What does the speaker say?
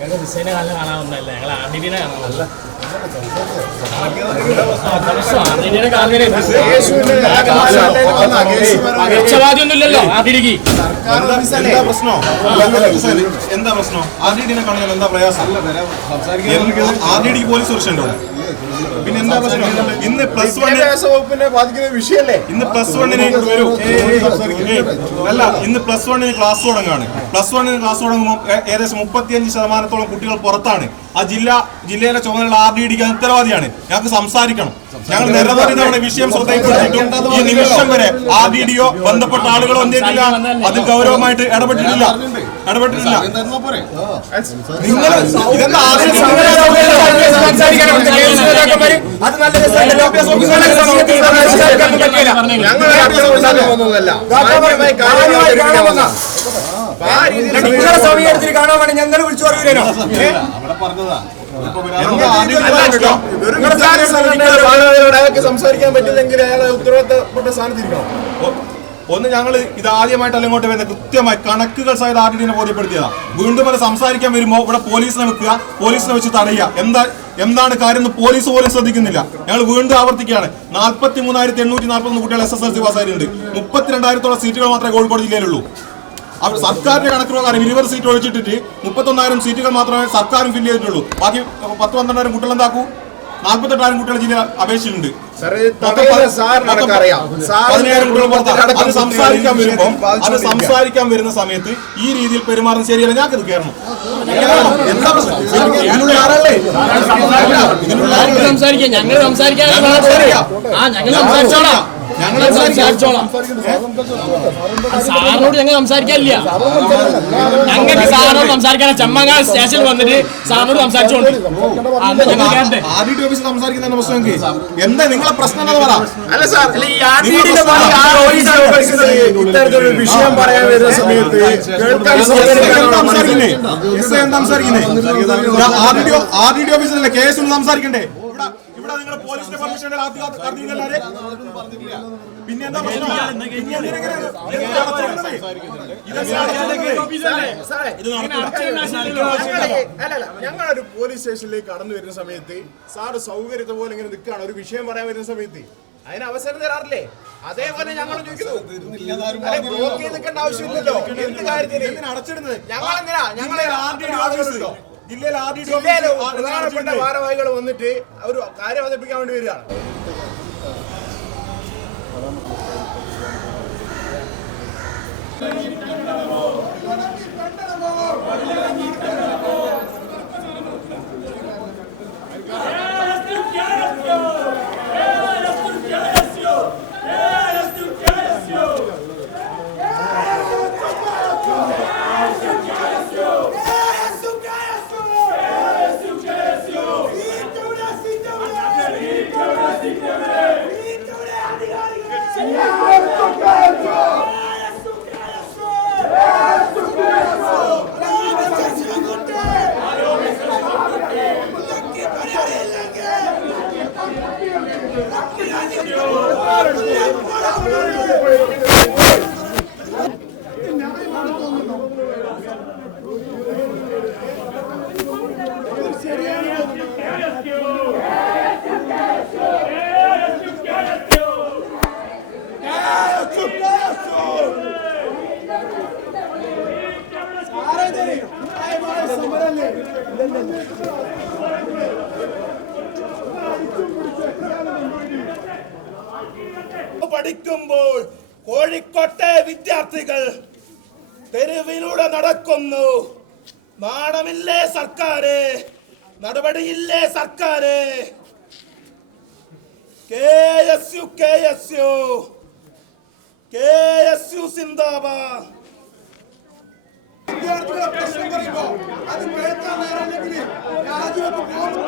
ഞങ്ങളുടെ ഡിസൈനെ കാലം കാണാവുന്നതല്ല, ഞങ്ങൾ ആർഡിഡിനെ കാണാനല്ല. പകർച്ചവാദിയൊന്നുമില്ലല്ലോ ആർഡിഡിക്ക്. എന്താ പ്രശ്നം? ആർഡിഡിനെ കാണാൻ എന്താ പ്രയാസം? ആർഡിഡിക്ക് പോലീസ് സുരക്ഷ ഉണ്ടോ? പിന്നെ എന്താ പ്രശ്നം? ഇന്ന് പ്ലസ് വകുപ്പിനെ ബാധിക്കുന്ന വിഷയല്ലേ? ഇന്ന് പ്ലസ് വണ്ണിന് അല്ല, ഇന്ന് പ്ലസ് വണ്ണിന് ക്ലാസ് തുടങ്ങാണ്. പ്ലസ് വണ്ണിന് ക്ലാസ് തുടങ്ങുമ്പോൾ ഏകദേശം 35% കുട്ടികൾ പുറത്താണ്. ആ ജില്ലയിലെ ചുമതല RDDക്ക് ഉത്തരവാദിയാണ്. ഞങ്ങൾക്ക് സംസാരിക്കണം. ഞങ്ങൾ നിരവധി തവണ വിഷയം ശ്രദ്ധയിൽപ്പെട്ടിട്ടും ഈ നിമിഷം വരെ RDDയോ ബന്ധപ്പെട്ട ആളുകളോ എന്തില്ല അതിൽ ഗൗരവമായിട്ട് ഇടപെട്ടിട്ടില്ല. നിങ്ങൾ ഇതെന്താ ഞങ്ങൾ വിളിച്ചു പറയൂലോ. സംസാരിക്കാൻ പറ്റില്ലെങ്കിൽ അയാളെ ഉത്തരവാദിത്തപ്പെട്ട സ്ഥാനത്തിരിക്കണം. ഒന്ന്, ഞങ്ങൾ ഇത് ആദ്യമായിട്ടല്ല ഇങ്ങോട്ട് വരുന്നത്. കൃത്യമായി കണക്കുകൾ സഹിതം RDDനെ ബോധ്യപ്പെടുത്തിയതാണ്. വീണ്ടും വരെ സംസാരിക്കാൻ വരുമ്പോൾ ഇവിടെ പോലീസിനെ വെക്കുക, പോലീസിനെ വെച്ച് തടയുക. എന്താണ് കാര്യം എന്ന് പോലീസ് പോലും ശ്രദ്ധിക്കുന്നില്ല. ഞങ്ങൾ വീണ്ടും ആവർത്തിക്കുകയാണ്. 43,841 കുട്ടികൾ SSLC പാസ്സായിട്ടുണ്ട്. 32,000 സീറ്റുകൾ മാത്രമേ കോഴിക്കോട് ജില്ലയിലുള്ളൂ. അവർ സർക്കാരിന്റെ കണക്ക് പ്രകാരം 20 സീറ്റ് ഒഴിച്ചിട്ടിട്ട് 31,000 സീറ്റുകൾ മാത്രമേ സർക്കാരും ഫില്ല് ചെയ്തിട്ടുള്ളൂ. ബാക്കി 10-12,000 കുട്ടികൾ എന്താക്കൂ? 48,000 കുട്ടികൾ ജില്ല അപേക്ഷിച്ചിട്ടുണ്ട്. 15,000 കുട്ടികൾ അത് സംസാരിക്കാൻ വരുന്ന സമയത്ത് ഈ രീതിയിൽ പെരുമാറുന്നത് ശരിയല്ല. ഞങ്ങൾക്ക് ഇത് കയറണം. സാറിനോട് ഞങ്ങൾ സംസാരിക്കാനില്ല. ഞങ്ങൾക്ക് സാറിനോട് സംസാരിക്കാൻ ചെമ്മങ്ങാൽ സ്റ്റേഷനിൽ വന്നിട്ട് സാറിനോട് സംസാരിച്ചോണ്ട് എന്താ നിങ്ങളെ പ്രശ്നം? ഇത്തരത്തിലൊരു വിഷയം പറയാൻ വരുന്ന സമയത്ത് RDD ഓഫീസിലല്ലേ കേസ് സംസാരിക്കണ്ടേ? ഇവിടെ നിങ്ങളുടെ പോലീസിന്റെ പെർമിഷൻ പിന്നെ എന്താ പ്രശ്നം? ഞങ്ങളൊരു പോലീസ് സ്റ്റേഷനിലേക്ക് കടന്നു വരുന്ന സമയത്ത് സാറ് സൗകര്യത്തെ പോലെ ഇങ്ങനെ നിൽക്കുകയാണ്. ഒരു വിഷയം പറയാൻ വരുന്ന സമയത്ത് അതിന് അവസരം തരാറില്ലേ? അതേപോലെ ഞങ്ങൾ ചോദിക്കുന്നു. നിൽക്കേണ്ട ആവശ്യമില്ലല്ലോ. എന്ത് കാര്യത്തിന് അടച്ചിടുന്നത്? ജില്ലയിലെ പ്രധാനപ്പെട്ട ഭാരവാഹികൾ വന്നിട്ട് ഒരു കാര്യം അവതരിപ്പിക്കാൻ വേണ്ടി വരികയാണ്. പഠിക്കുമ്പോൾ കോഴിക്കോട്ടെ വിദ്യാർത്ഥികൾ തെരുവിലൂടെ നടക്കുന്നു. നാണമില്ലേ സർക്കാരെ? നടപടിയില്ലേ സർക്കാരെ? KSU സിന്ദാബാദ്. വിദ്യാർത്ഥികളെ പ്രശ്നം പറയുമ്പോ അത് കേൾക്കാൻ നേരമില്ലെങ്കിൽ രാജിവെപ്പ് പോകും.